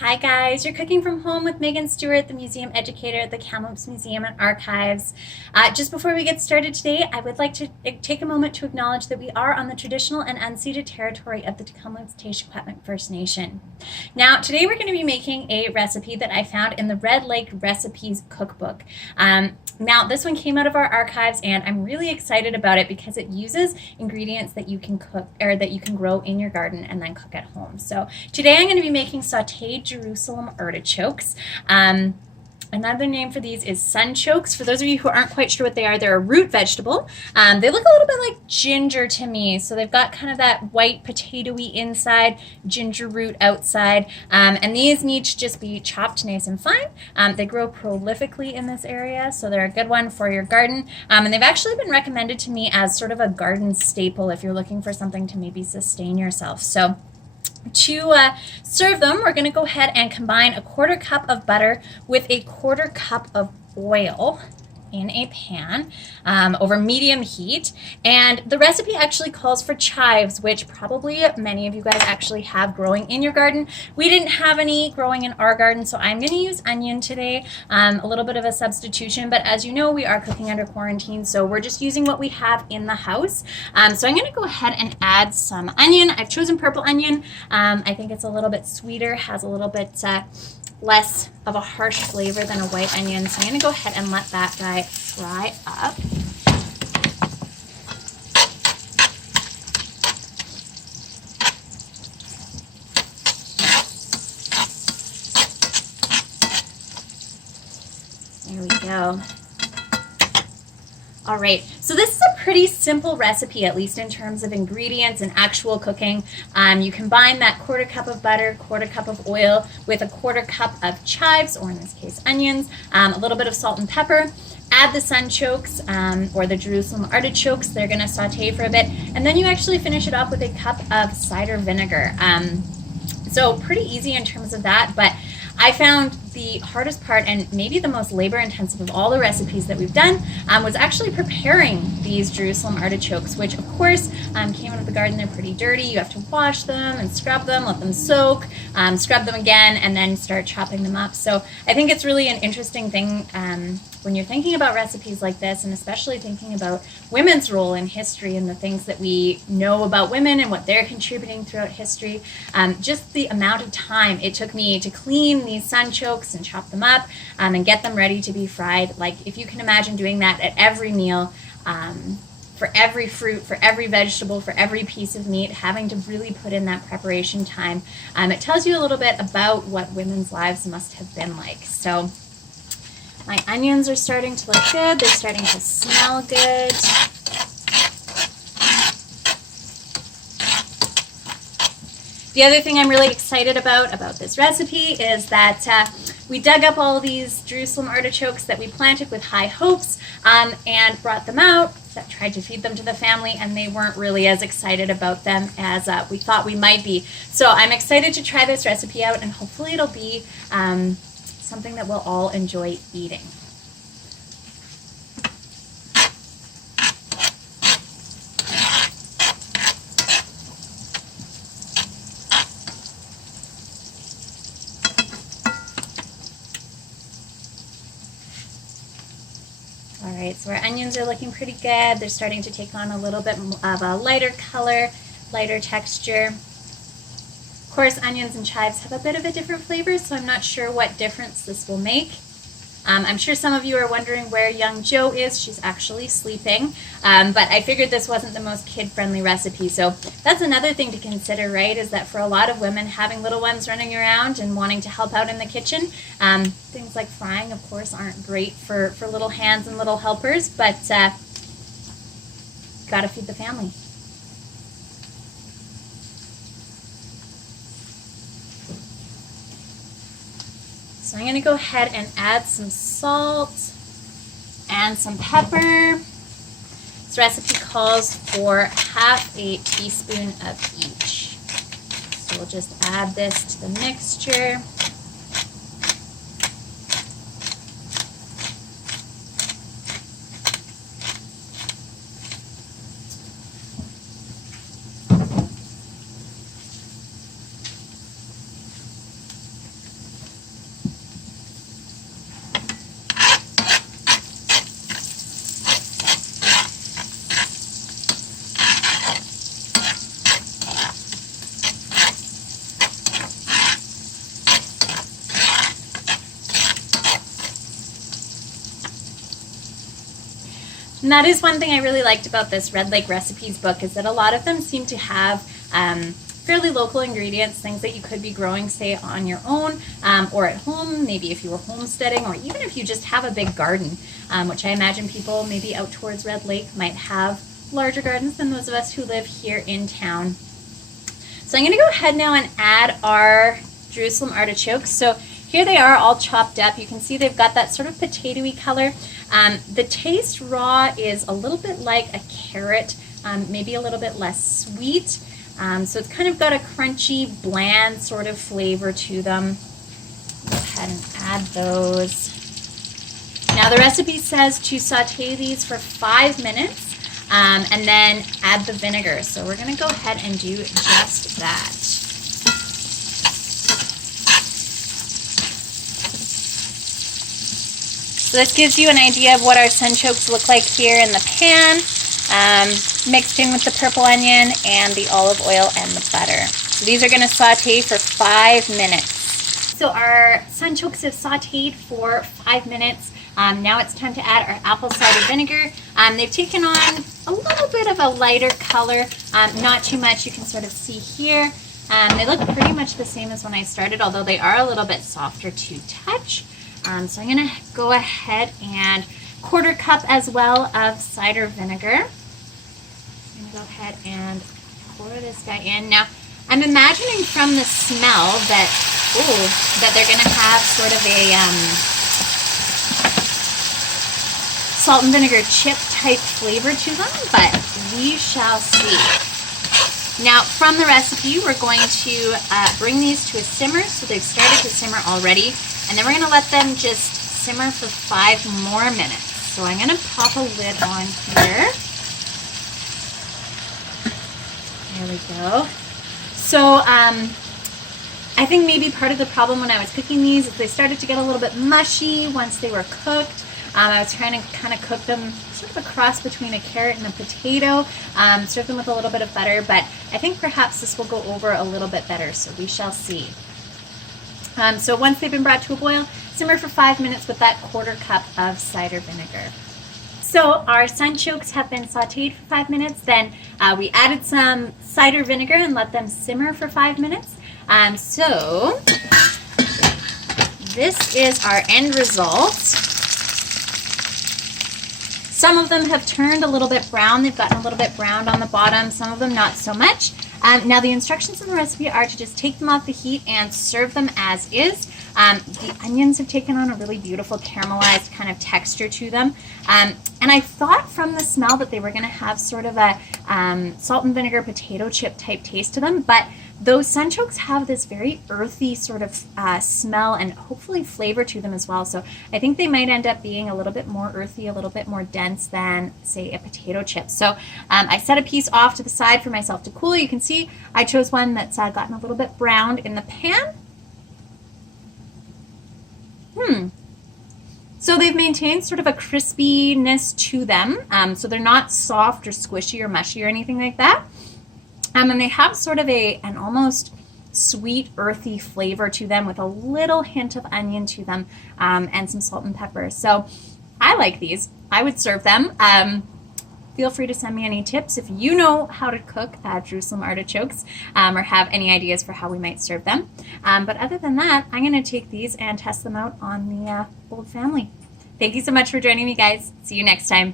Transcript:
Hi guys, you're cooking from home with Megan Stewart, the museum educator at the Kamloops Museum and Archives. Just before we get started today, I would like to take a moment to acknowledge that we are on the traditional and unceded territory of the Kamloops Museum First Nation. Now, today we're going to be making a recipe that I found in the Red Lake Recipes cookbook. Now, this one came out of our archives, and I'm really excited about it because it uses ingredients that you can cook or that you can grow in your garden and then cook at home. So today I'm going to be making sauteed Jerusalem artichokes. Another name for these is sunchokes. For those of you who aren't quite sure what they are, they're a root vegetable. They look a little bit like ginger to me. So they've got kind of that white potatoey inside, ginger root outside. And these need to just be chopped nice and fine. They grow prolifically in this area, so they're a good one for your garden. And they've actually been recommended to me as sort of a garden staple if you're looking for something to maybe sustain yourself. So to serve them, we're going to go ahead and combine a 1/4 cup of butter with a 1/4 cup of oil in a pan over medium heat. And the recipe actually calls for chives, which probably many of you guys actually have growing in your garden. We didn't have any growing in our garden, so I'm going to use onion today, a little bit of a substitution, but as you know, we are cooking under quarantine, so we're just using what we have in the house. So I'm going to go ahead and add some onion. I've chosen purple onion. I think it's a little bit sweeter, has a little bit less of a harsh flavor than a white onion. So I'm going to go ahead and let that guy fry up. There we go. All right, so this is a pretty simple recipe, at least in terms of ingredients and actual cooking. You combine that 1/4 cup of butter, 1/4 cup of oil with a 1/4 cup of chives, or in this case onions, a little bit of salt and pepper. Add the sunchokes or the Jerusalem artichokes. They're going to saute for a bit, and then you actually finish it off with a cup of cider vinegar. So pretty easy in terms of that, but I found the hardest part and maybe the most labor intensive of all the recipes that we've done was actually preparing these Jerusalem artichokes, which of course came out of the garden. They're pretty dirty. You have to wash them and scrub them, let them soak, scrub them again, and then start chopping them up. So I think it's really an interesting thing when you're thinking about recipes like this, and especially thinking about women's role in history and the things that we know about women and what they're contributing throughout history. Just the amount of time it took me to clean these sunchokes and chop them up and get them ready to be fried. Like, if you can imagine doing that at every meal, for every fruit, for every vegetable, for every piece of meat, having to really put in that preparation time, it tells you a little bit about what women's lives must have been like. So my onions are starting to look good. They're starting to smell good. The other thing I'm really excited about this recipe is that we dug up all these Jerusalem artichokes that we planted with high hopes and brought them out, tried to feed them to the family, and they weren't really as excited about them as we thought we might be. So I'm excited to try this recipe out, and hopefully it'll be something that we'll all enjoy eating. All right, so our onions are looking pretty good. They're starting to take on a little bit of a lighter color, lighter texture. Of course, onions and chives have a bit of a different flavor, so I'm not sure what difference this will make. I'm sure some of you are wondering where young Jo is. She's actually sleeping, but I figured this wasn't the most kid-friendly recipe. So that's another thing to consider, right, is that for a lot of women, having little ones running around and wanting to help out in the kitchen, things like frying, of course, aren't great for little hands and little helpers, but gotta feed the family. So I'm going to go ahead and add some salt and some pepper. This recipe calls for 1/2 teaspoon of each. So we'll just add this to the mixture. And that is one thing I really liked about this Red Lake Recipes book, is that a lot of them seem to have fairly local ingredients, things that you could be growing, say, on your own or at home, maybe if you were homesteading, or even if you just have a big garden, which I imagine people maybe out towards Red Lake might have larger gardens than those of us who live here in town. So I'm going to go ahead now and add our Jerusalem artichokes. So here they are all chopped up. You can see they've got that sort of potato-y color. The taste raw is a little bit like a carrot, maybe a little bit less sweet. So it's kind of got a crunchy, bland sort of flavor to them. Go ahead and add those. Now the recipe says to saute these for 5 minutes and then add the vinegar. So we're going to go ahead and do just that. So this gives you an idea of what our sunchokes look like here in the pan. Mixed in with the purple onion and the olive oil and the butter. So these are going to saute for 5 minutes. So our sunchokes have sauteed for 5 minutes. Now it's time to add our apple cider vinegar. They've taken on a little bit of a lighter color, not too much. You can sort of see here. They look pretty much the same as when I started, although they are a little bit softer to touch. So I'm going to go ahead and 1/4 cup as well of cider vinegar. I'm going to go ahead and pour this guy in. Now, I'm imagining from the smell that, that they're going to have sort of a salt and vinegar chip type flavor to them, but we shall see. Now, from the recipe, we're going to bring these to a simmer. So they've started to simmer already, and then we're going to let them just simmer for 5 more minutes. So I'm going to pop a lid on here. There we go. So I think maybe part of the problem when I was cooking these is they started to get a little bit mushy once they were cooked. I was trying to kind of cook them sort of a cross between a carrot and a potato, serve them with a little bit of butter, but I think perhaps this will go over a little bit better, so we shall see. So once they've been brought to a boil, simmer for 5 minutes with that 1/4 cup of cider vinegar. So our sunchokes have been sauteed for 5 minutes. Then we added some cider vinegar and let them simmer for 5 minutes. So this is our end result. Some of them have turned a little bit brown. They've gotten a little bit browned on the bottom. Some of them not so much. Now the instructions in the recipe are to just take them off the heat and serve them as is. The onions have taken on a really beautiful caramelized kind of texture to them. And I thought from the smell that they were going to have sort of a salt and vinegar potato chip type taste to them, but those sunchokes have this very earthy sort of smell and hopefully flavor to them as well. So I think they might end up being a little bit more earthy, a little bit more dense than, say, a potato chip. So I set a piece off to the side for myself to cool. You can see I chose one that's gotten a little bit browned in the pan. So they've maintained sort of a crispiness to them. So they're not soft or squishy or mushy or anything like that. And they have sort of an almost sweet, earthy flavor to them with a little hint of onion to them and some salt and pepper. So I like these. I would serve them. Feel free to send me any tips if you know how to cook Jerusalem artichokes or have any ideas for how we might serve them. But other than that, I'm going to take these and test them out on the Old Family. Thank you so much for joining me, guys. See you next time.